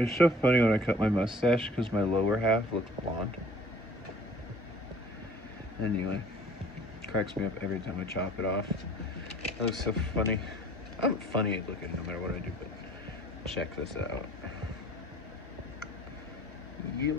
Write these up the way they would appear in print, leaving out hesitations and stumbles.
It's so funny when I cut my mustache because my lower half looks blonde. Anyway, cracks me up every time I chop it off. That looks so funny. I'm funny looking no matter what I do, but check this out. They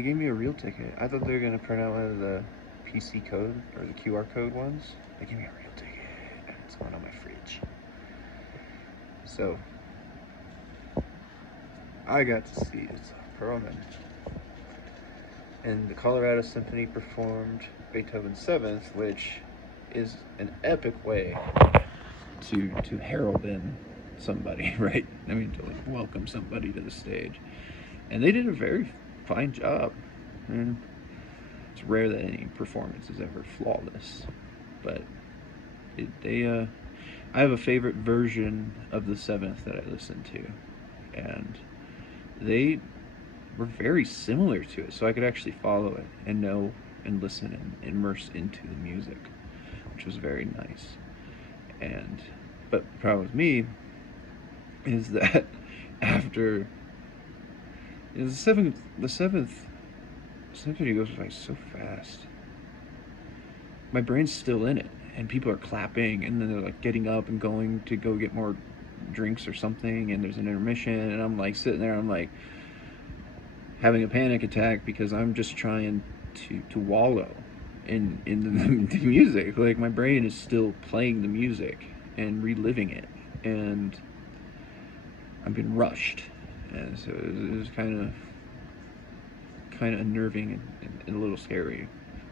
gave me a real ticket. I thought they were gonna print out one of the PC code or the QR code ones. They gave me a real ticket, and it's going on my fridge. So I got to see perlman, and the Colorado Symphony performed Beethoven's Seventh, which is an epic way to herald in somebody, right? I mean, to like welcome somebody to the stage, and they did a very fine job. And it's rare that any performance is ever flawless, but I have a favorite version of the Seventh that I listen to, and they were very similar to it, so I could actually follow it and know and listen and immerse into the music, which was very nice. And but the problem with me is that after the seventh symphony goes by so fast, my brain's still in it, and people are clapping, and then they're like getting up and going to go get more drinks or something, and there's an intermission, and I'm like sitting there, I'm like having a panic attack because I'm just trying to wallow in the music. Like my brain is still playing the music and reliving it, and I'm being rushed, and so it was kind of unnerving and a little scary.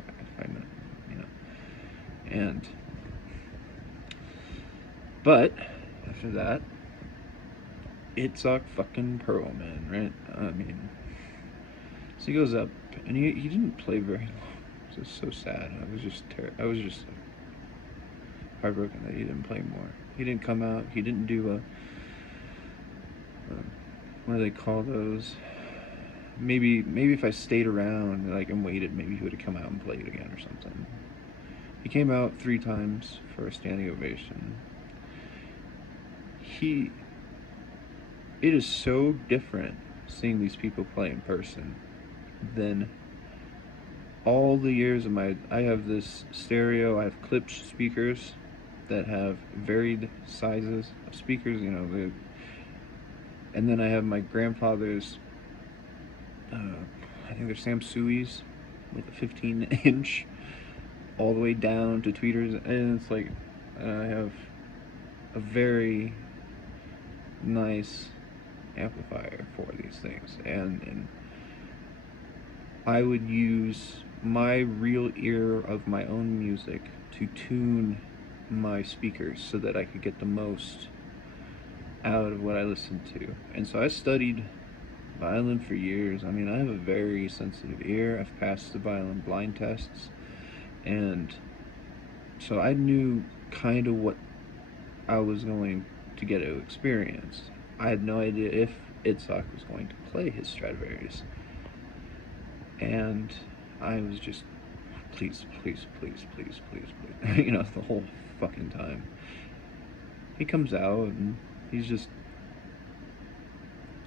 I find that, and but after that, Itzhak fucking perlman, right? I mean, so he goes up, and he didn't play very long. It was so sad. I was just heartbroken that he didn't play more. He didn't come out. He didn't do a what do they call those? Maybe if I stayed around like and waited, maybe he would have come out and played again or something. He came out 3 times for a standing ovation. He It is so different seeing these people play in person than all the years of my. I have this stereo. I have clipped speakers that have varied sizes of speakers. And then I have my grandfather's. I think they're Samsuis with a 15-inch all the way down to tweeters, and it's like I have a very nice amplifier for these things, and I would use my real ear of my own music to tune my speakers so that I could get the most out of what I listened to. And so I studied violin for years. I mean, I have a very sensitive ear. I've passed the violin blind tests, and so I knew kind of what I was going to get to experience. I had no idea if Itzhak was going to play his Stradivarius, and I was just, please, please, please, please, please, please, the whole fucking time. He comes out and he's just,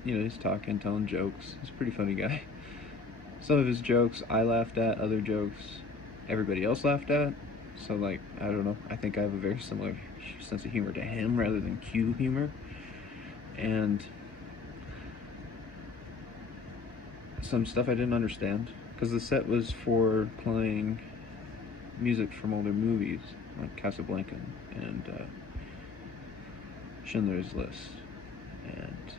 he's talking, telling jokes. He's a pretty funny guy. Some of his jokes I laughed at, other jokes everybody else laughed at. So, like, I don't know. I think I have a very similar sense of humor to him rather than cue humor. And some stuff I didn't understand because the set was for playing music from older movies like Casablanca and Schindler's List. And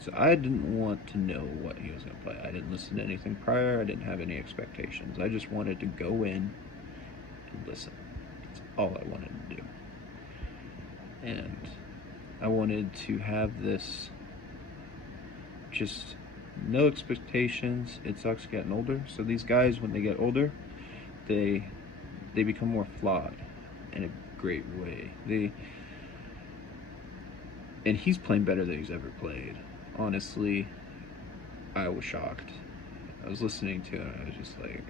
so I didn't want to know what he was going to play. I didn't listen to anything prior. I didn't have any expectations. I just wanted to go in and listen. That's all I wanted to do. And I wanted to have this just no expectations. Itzhak's getting older, so these guys, when they get older, they become more flawed in a great way. And he's playing better than he's ever played. Honestly, I was shocked. I was listening to it, and I was just like,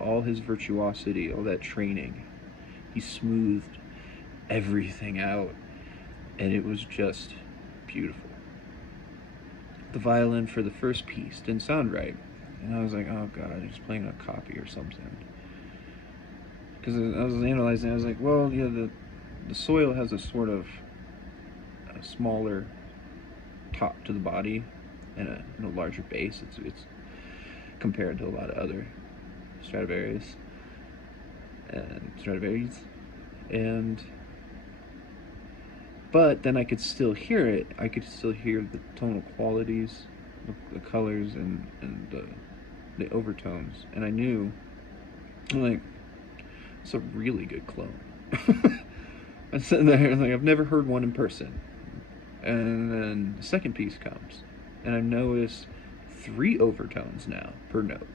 all his virtuosity, all that training, he smoothed everything out, and it was just beautiful. The violin for the first piece didn't sound right, and I was like, oh god, he's playing a copy or something. Because I was analyzing, I was like, well, yeah, the soil has a sort of a smaller top to the body and a larger base. It's compared to a lot of other Stradivarius and but then I could still hear it. I could still hear the tonal qualities, the colors, and the overtones, and I knew, I'm like, it's a really good clone. I'm sitting there like I've never heard one in person, and then the second piece comes, and I notice 3 overtones now per note.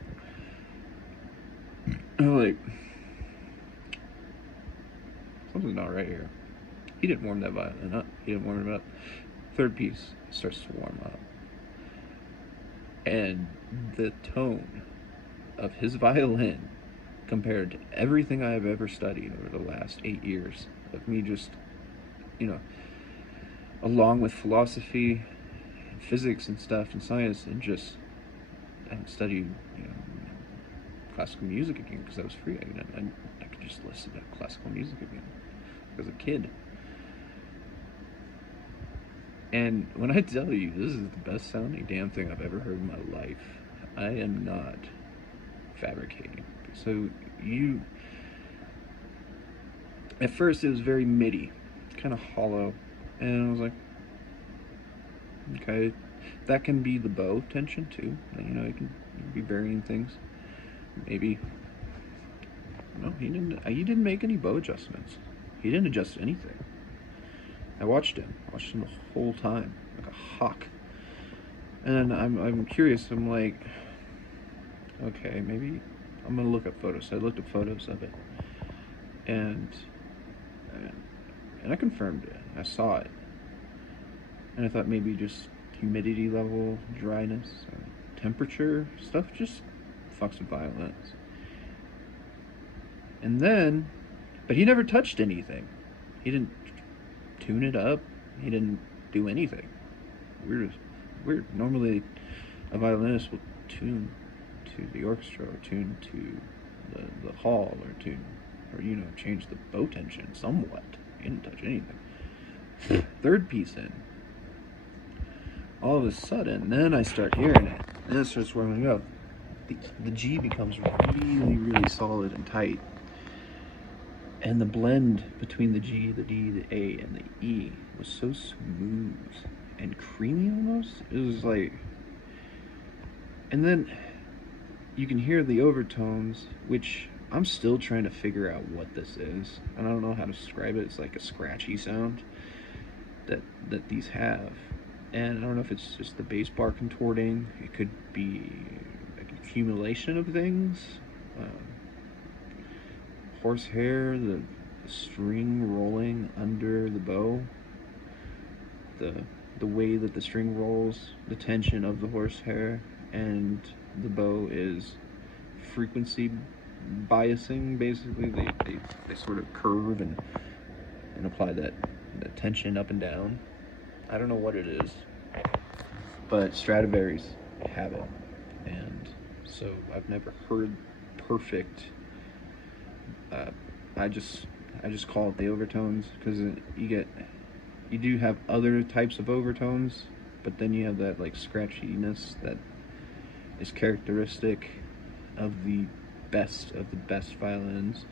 I'm like, something's not right here. He didn't warm that violin up. He didn't warm it up. Third piece starts to warm up. And the tone of his violin compared to everything I have ever studied over the last 8 years of me just, along with philosophy, and physics and stuff and science, and just I haven't studied, classical music again because that was free. I could just listen to classical music again as a kid. And when I tell you this is the best sounding damn thing I've ever heard in my life, I am not fabricating. So at first it was very MIDI, kind of hollow, and I was like, okay, that can be the bow tension too. It can be varying things. Maybe. No, he didn't make any bow adjustments. He didn't adjust anything. I watched him the whole time, like a hawk. And I'm curious. I'm like, okay, maybe I'm gonna look up photos. So I looked up photos of it, and I confirmed it. I saw it, and I thought maybe just humidity level, dryness, temperature stuff just fucks with violins. And then, but he never touched anything. He didn't tune it up. He didn't do anything. Weird. Normally, a violinist will tune to the orchestra or tune to the hall or change the bow tension somewhat. He didn't touch anything. Third piece in, all of a sudden, then I start hearing it. Then it starts warming up. The G becomes really, really solid and tight. And the blend between the G, the D, the A, and the E was so smooth and creamy almost. It was like... And then you can hear the overtones, which I'm still trying to figure out what this is. And I don't know how to describe it. It's like a scratchy sound that these have. And I don't know if it's just the bass bar contorting. It could be like accumulation of things. Horsehair, the string rolling under the bow, the way that the string rolls, the tension of the horsehair, and the bow is frequency biasing. Basically, they sort of curve and apply that tension up and down. I don't know what it is, but Stradivarius have it, and so I've never heard perfect. I just call it the overtones because you do have other types of overtones, but then you have that like scratchiness that is characteristic of the best violins,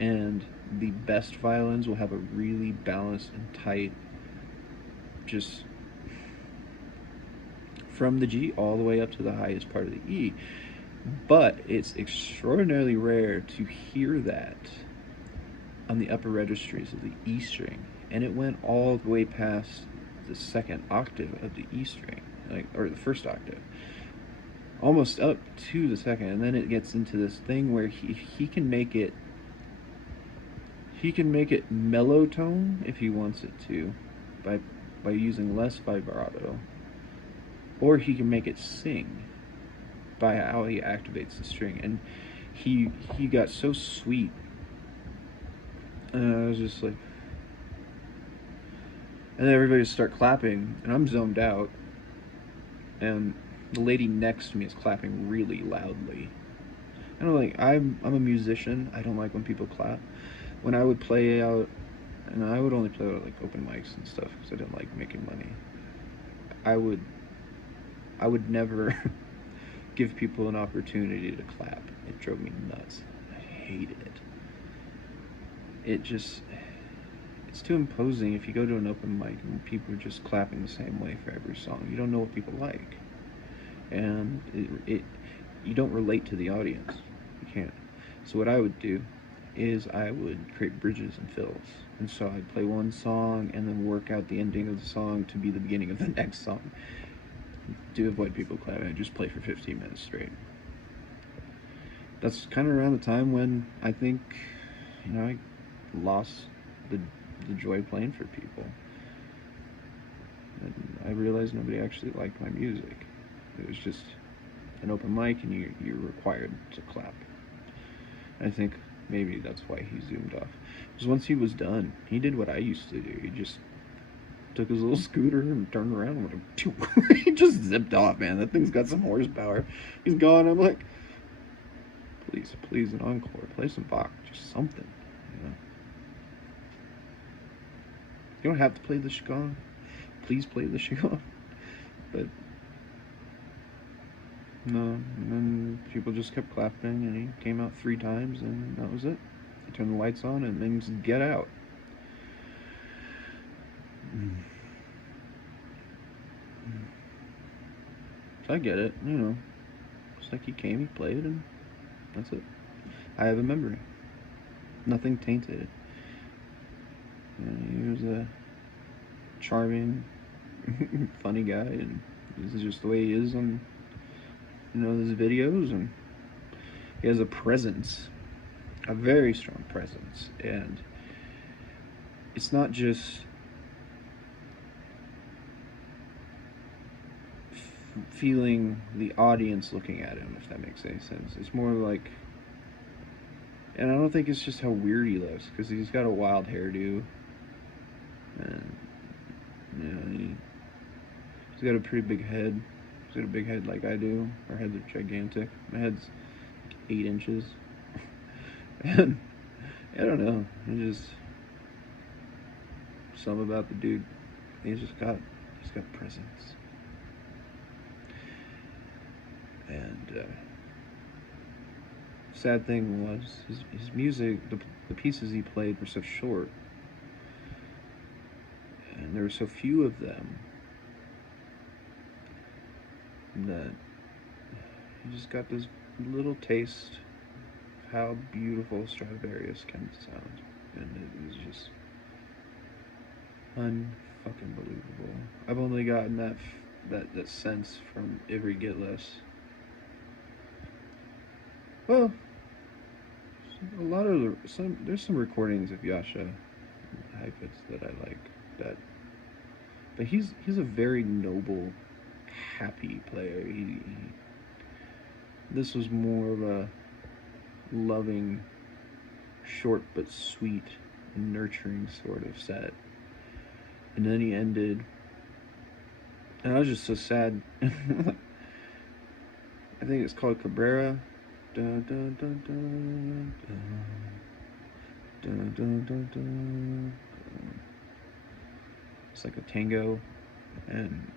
and the best violins will have a really balanced and tight, just from the G all the way up to the highest part of the E. But it's extraordinarily rare to hear that on the upper registries of the E string, and it went all the way past the second octave of the E string, or the first octave, almost up to the second, and then it gets into this thing where he can make it mellow tone if he wants it to, by using less vibrato, or he can make it sing by how he activates the string. And he got so sweet, and I was just like, And then everybody start clapping, and I'm zoned out, and the lady next to me is clapping really loudly. I don't like. I'm a musician. I don't like when people clap. When I would play out, and I would only play out like open mics and stuff because I didn't like making money. I would I would never give people an opportunity to clap. It drove me nuts. I hated it. It just it's too imposing if you go to an open mic and people are just clapping the same way for every song. You don't know what people like, and it you don't relate to the audience. You can't. So what I would do is I would create bridges and fills. And so I'd play one song and then work out the ending of the song to be the beginning of the next song. To avoid people clapping, I'd just play for 15 minutes straight. That's kind of around the time when I think, I lost the, the joy playing for people. And I realized nobody actually liked my music. It was just an open mic and you're required to clap. I think maybe that's why he zoomed off. Because once he was done, he did what I used to do. He just took his little scooter and turned around and went, he just zipped off, man. That thing's got some horsepower. He's gone. I'm like, please, an encore. Play some Bach. Just something. You know? You don't have to play the Chaconne. Please play the Chaconne. But no, and then people just kept clapping, and he came out 3 times, and that was it. He turned the lights on, and then just get out. So I get it, It's like he came, he played, and that's it. I have a memory. Nothing tainted. He was a charming, funny guy, and this is just the way he is on, his videos, and he has a presence, a very strong presence, and it's not just feeling the audience looking at him, if that makes any sense. It's more like, and I don't think it's just how weird he looks, because he's got a wild hairdo, and he's got a pretty big head. He's got a big head like I do. Our heads are gigantic. My head's like 8 inches, and I don't know. It's just something about the dude. He's got presence. And sad thing was his music. The pieces he played were so short, and there were so few of them that you just got this little taste of how beautiful Stradivarius can sound, and it was just unfucking believable. I've only gotten that sense from Ivry Gitless. Well, there's some recordings of Yasha Heifetz that I like, but he's a very noble, happy player. This was more of a loving, short but sweet, nurturing sort of set. And then he ended, and I was just so sad. I think it's called Cabrera. Dun, dun, dun, dun, dun, dun, dun, dun. It's like a tango, and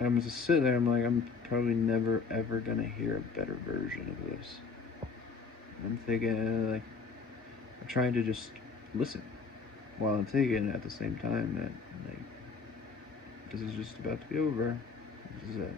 I'm just sitting there. I'm like, I'm probably never ever gonna hear a better version of this. I'm thinking, like, I'm trying to just listen while I'm thinking at the same time that, like, this is just about to be over. This is it.